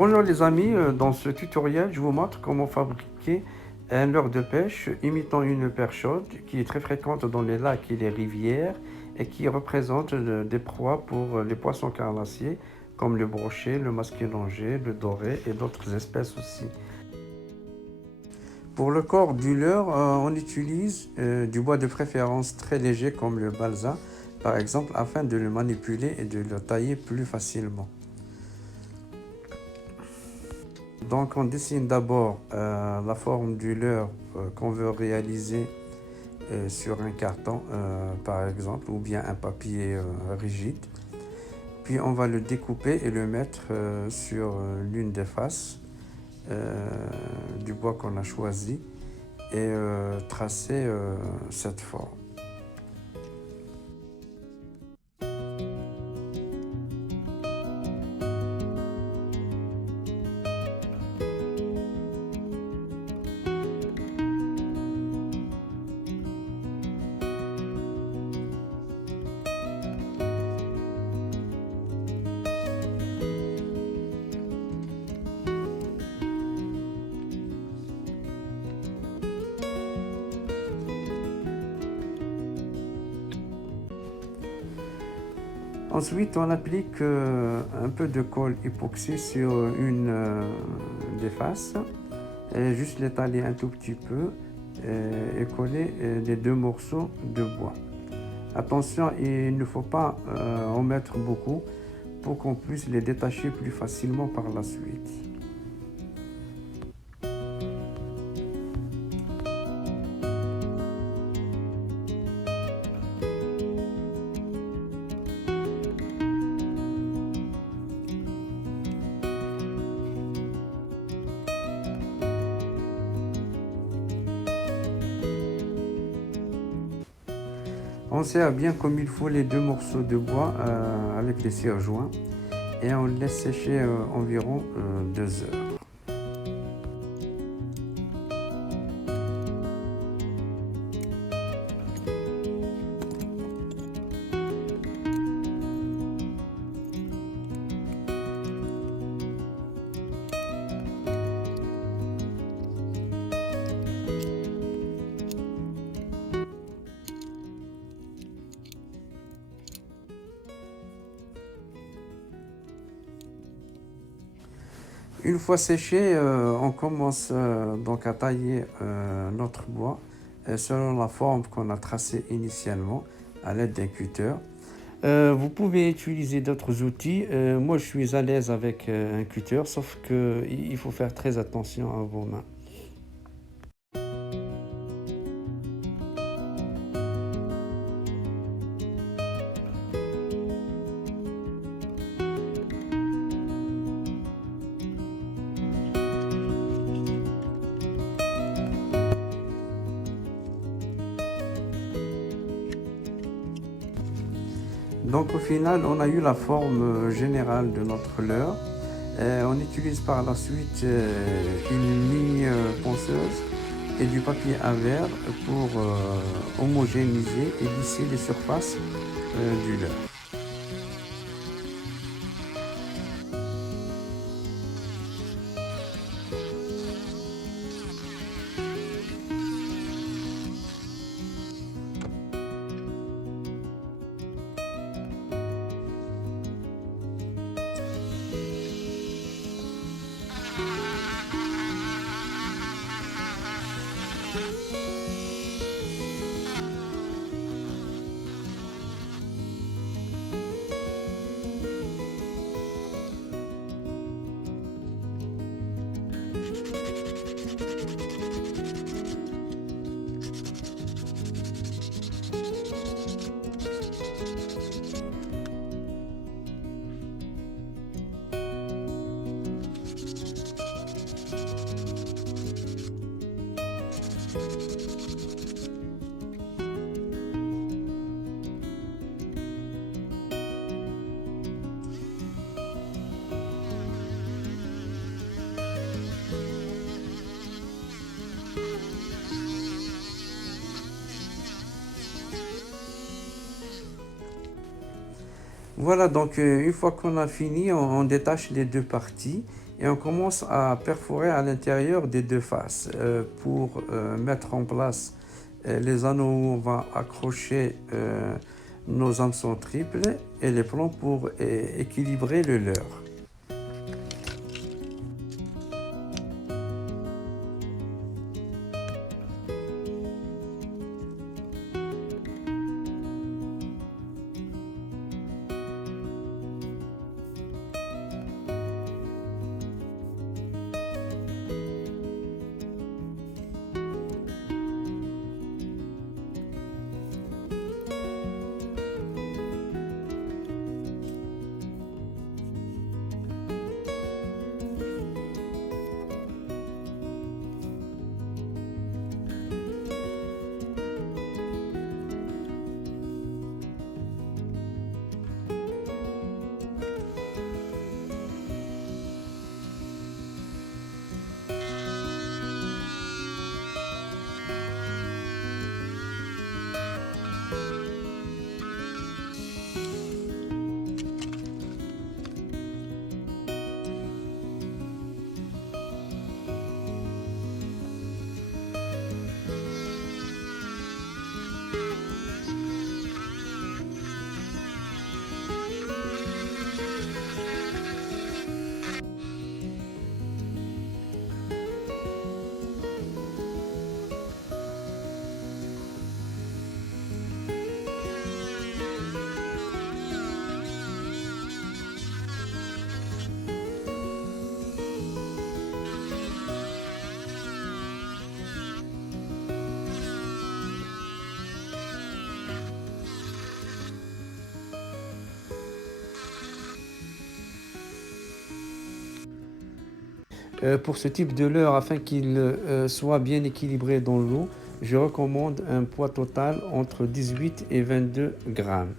Bonjour les amis, dans ce tutoriel je vous montre comment fabriquer un leurre de pêche imitant une perche chaude qui est très fréquente dans les lacs et les rivières et qui représente des proies pour les poissons carnassiers comme le brochet, le masquelongé, le doré et d'autres espèces aussi. Pour le corps du leurre, on utilise du bois de préférence très léger comme le balsa par exemple afin de le manipuler et de le tailler plus facilement. Donc on dessine d'abord la forme du leurre qu'on veut réaliser sur un carton par exemple ou bien un papier rigide. Puis on va le découper et le mettre sur l'une des faces du bois qu'on a choisi et tracer cette forme. Ensuite, on applique un peu de colle époxy sur une des faces, et juste l'étaler un tout petit peu et coller les deux morceaux de bois. Attention, il ne faut pas en mettre beaucoup pour qu'on puisse les détacher plus facilement par la suite. On serre bien comme il faut les deux morceaux de bois avec les serre-joints et on laisse sécher environ 2 heures. Une fois séché, on commence donc à tailler notre bois selon la forme qu'on a tracée initialement à l'aide d'un cutter. Vous pouvez utiliser d'autres outils. Moi, je suis à l'aise avec un cutter, sauf qu'il faut faire très attention à vos mains. Donc au final, on a eu la forme générale de notre leurre. On utilise par la suite une mini ponceuse et du papier à verre pour homogénéiser et lisser les surfaces du leurre. Voilà, donc une fois qu'on a fini, on détache les deux parties et on commence à perforer à l'intérieur des deux faces pour mettre en place les anneaux où on va accrocher nos hameçons triples et les plombs pour équilibrer le leurre. Pour ce type de leurre, afin qu'il soit bien équilibré dans l'eau, je recommande un poids total entre 18 et 22 grammes.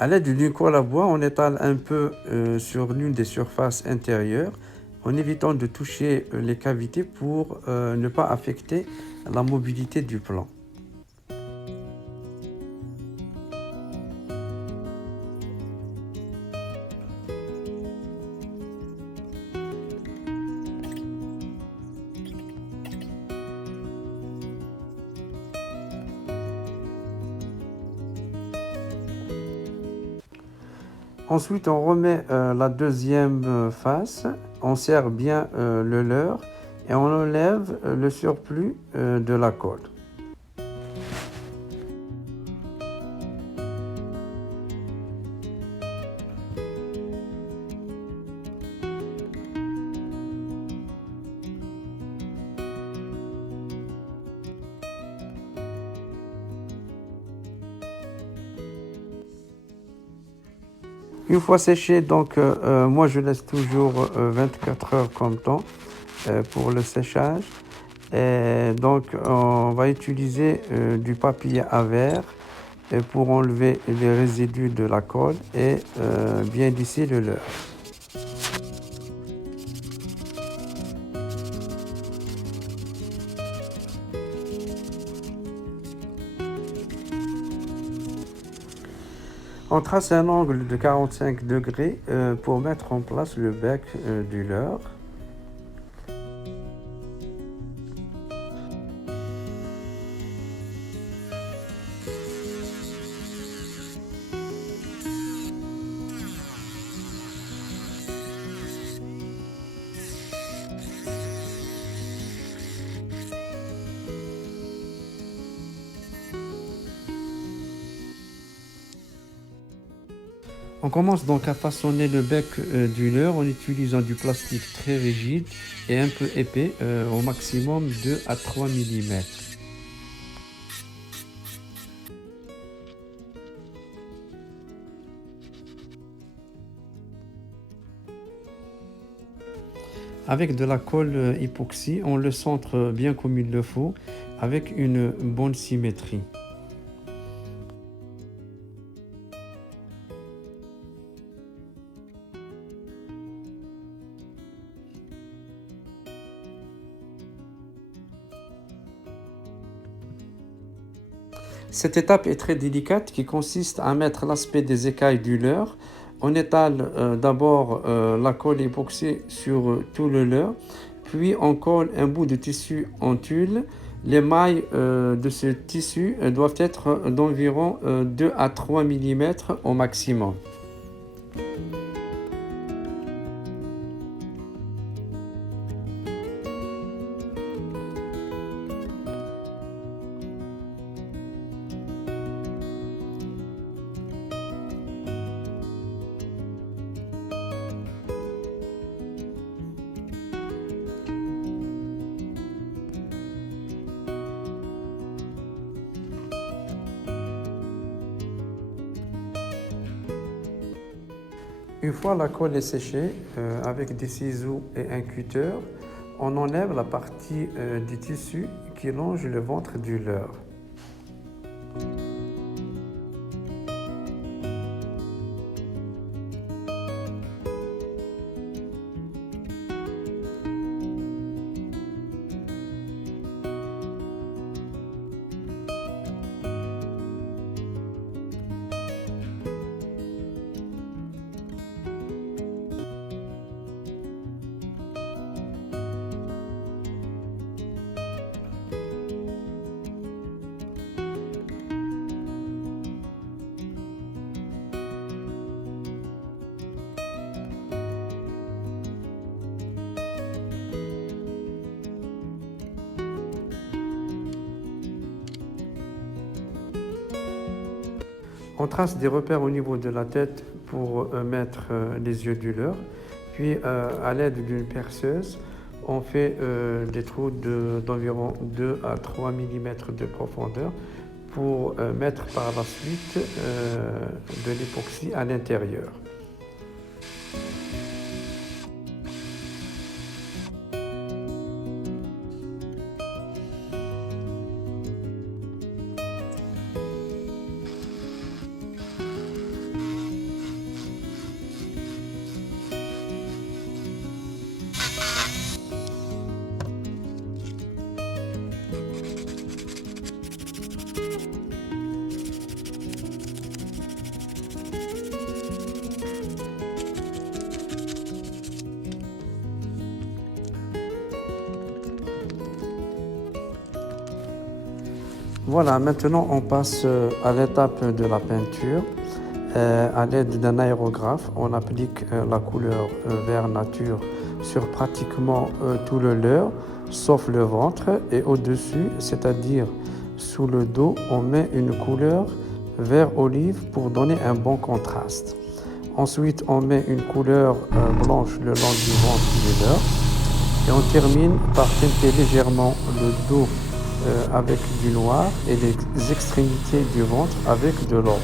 À l'aide d'une colle à bois, on étale un peu sur l'une des surfaces intérieures en évitant de toucher les cavités pour ne pas affecter la mobilité du plan. Ensuite, on remet la deuxième face, on serre bien le leurre et on enlève le surplus de la colle. Une fois séché, donc moi je laisse toujours 24 heures comme temps pour le séchage. Et donc on va utiliser du papier à verre pour enlever les résidus de la colle et bien lisser le leurre. On trace un angle de 45 degrés pour mettre en place le bec du leurre. On commence donc à façonner le bec du leurre en utilisant du plastique très rigide et un peu épais, au maximum 2 à 3 mm. Avec de la colle époxy, on le centre bien comme il le faut, avec une bonne symétrie. Cette étape est très délicate qui consiste à mettre l'aspect des écailles du leurre. On étale d'abord la colle époxy sur tout le leurre, puis on colle un bout de tissu en tulle. Les mailles de ce tissu doivent être d'environ 2 à 3 mm au maximum. Une fois la colle est séchée, avec des ciseaux et un cutter, on enlève la partie du tissu qui longe le ventre du leurre. On trace des repères au niveau de la tête pour mettre les yeux du leurre. Puis à l'aide d'une perceuse, on fait des trous d'environ 2 à 3 mm de profondeur pour mettre par la suite de l'époxy à l'intérieur. Voilà, maintenant on passe à l'étape de la peinture. À l'aide d'un aérographe, on applique la couleur vert nature sur pratiquement tout le leurre, sauf le ventre, et au-dessus, c'est-à-dire sous le dos, on met une couleur vert olive pour donner un bon contraste. Ensuite, on met une couleur blanche le long du ventre du leurre et on termine par teinter légèrement le dos avec du noir et les extrémités du ventre avec de l'orange.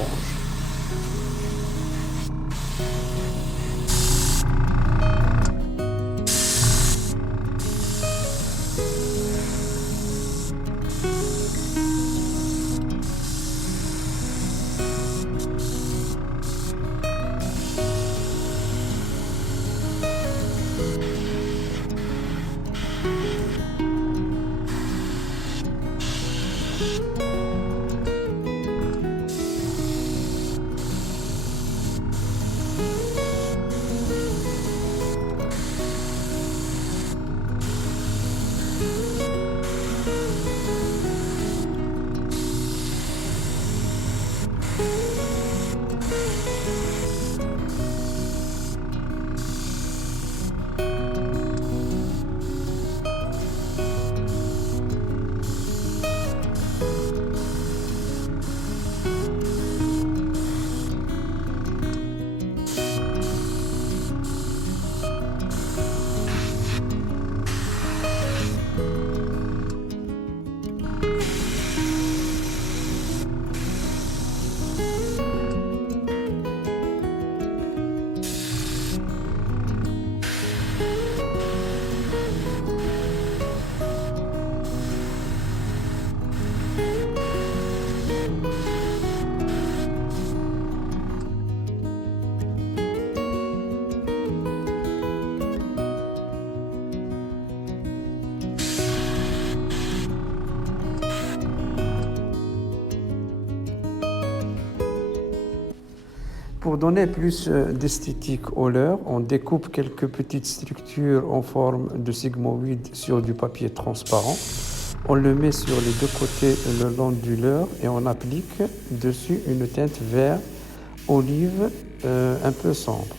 pour donner plus d'esthétique au leurre, on découpe quelques petites structures en forme de sigmoïde sur du papier transparent. On le met sur les deux côtés le long du leurre et on applique dessus une teinte vert olive un peu sombre.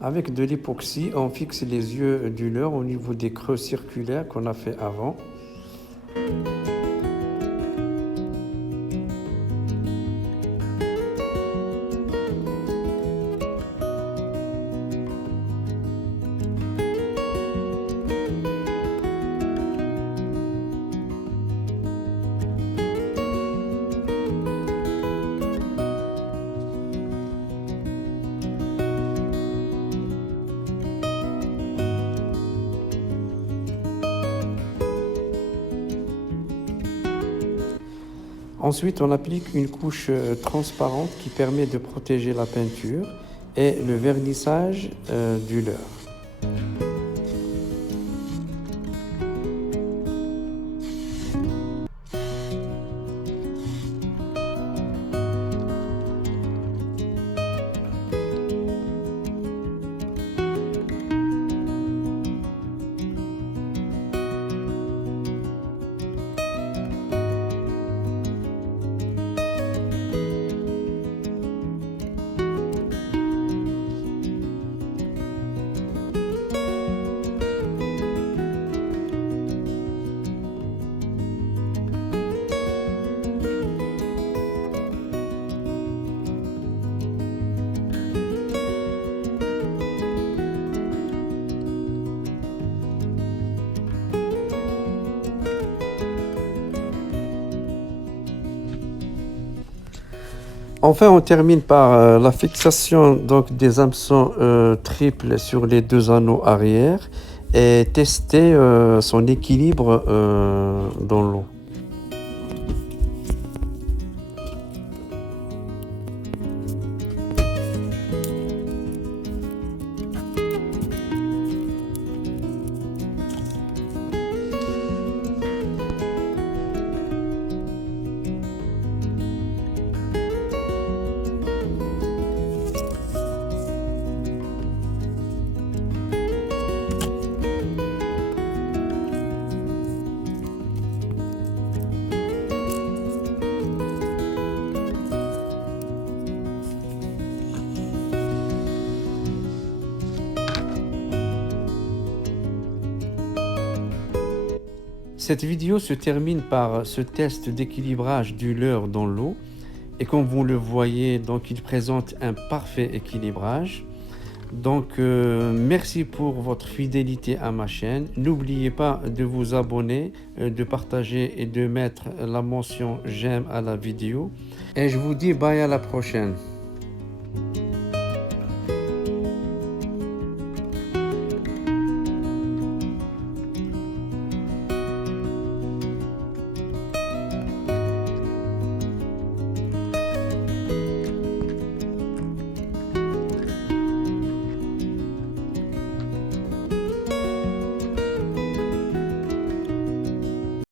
Avec de l'époxy, on fixe les yeux du leurre au niveau des creux circulaires qu'on a fait avant. Ensuite, on applique une couche transparente qui permet de protéger la peinture et le vernissage du leurre. Enfin, on termine par la fixation donc, des hameçons triples sur les deux anneaux arrière et tester son équilibre dans l'eau. Cette vidéo se termine par ce test d'équilibrage du leurre dans l'eau et comme vous le voyez, donc il présente un parfait équilibrage. Donc merci pour votre fidélité à ma chaîne. N'oubliez pas de vous abonner, de partager et de mettre la mention j'aime à la vidéo. Et je vous dis bye à la prochaine.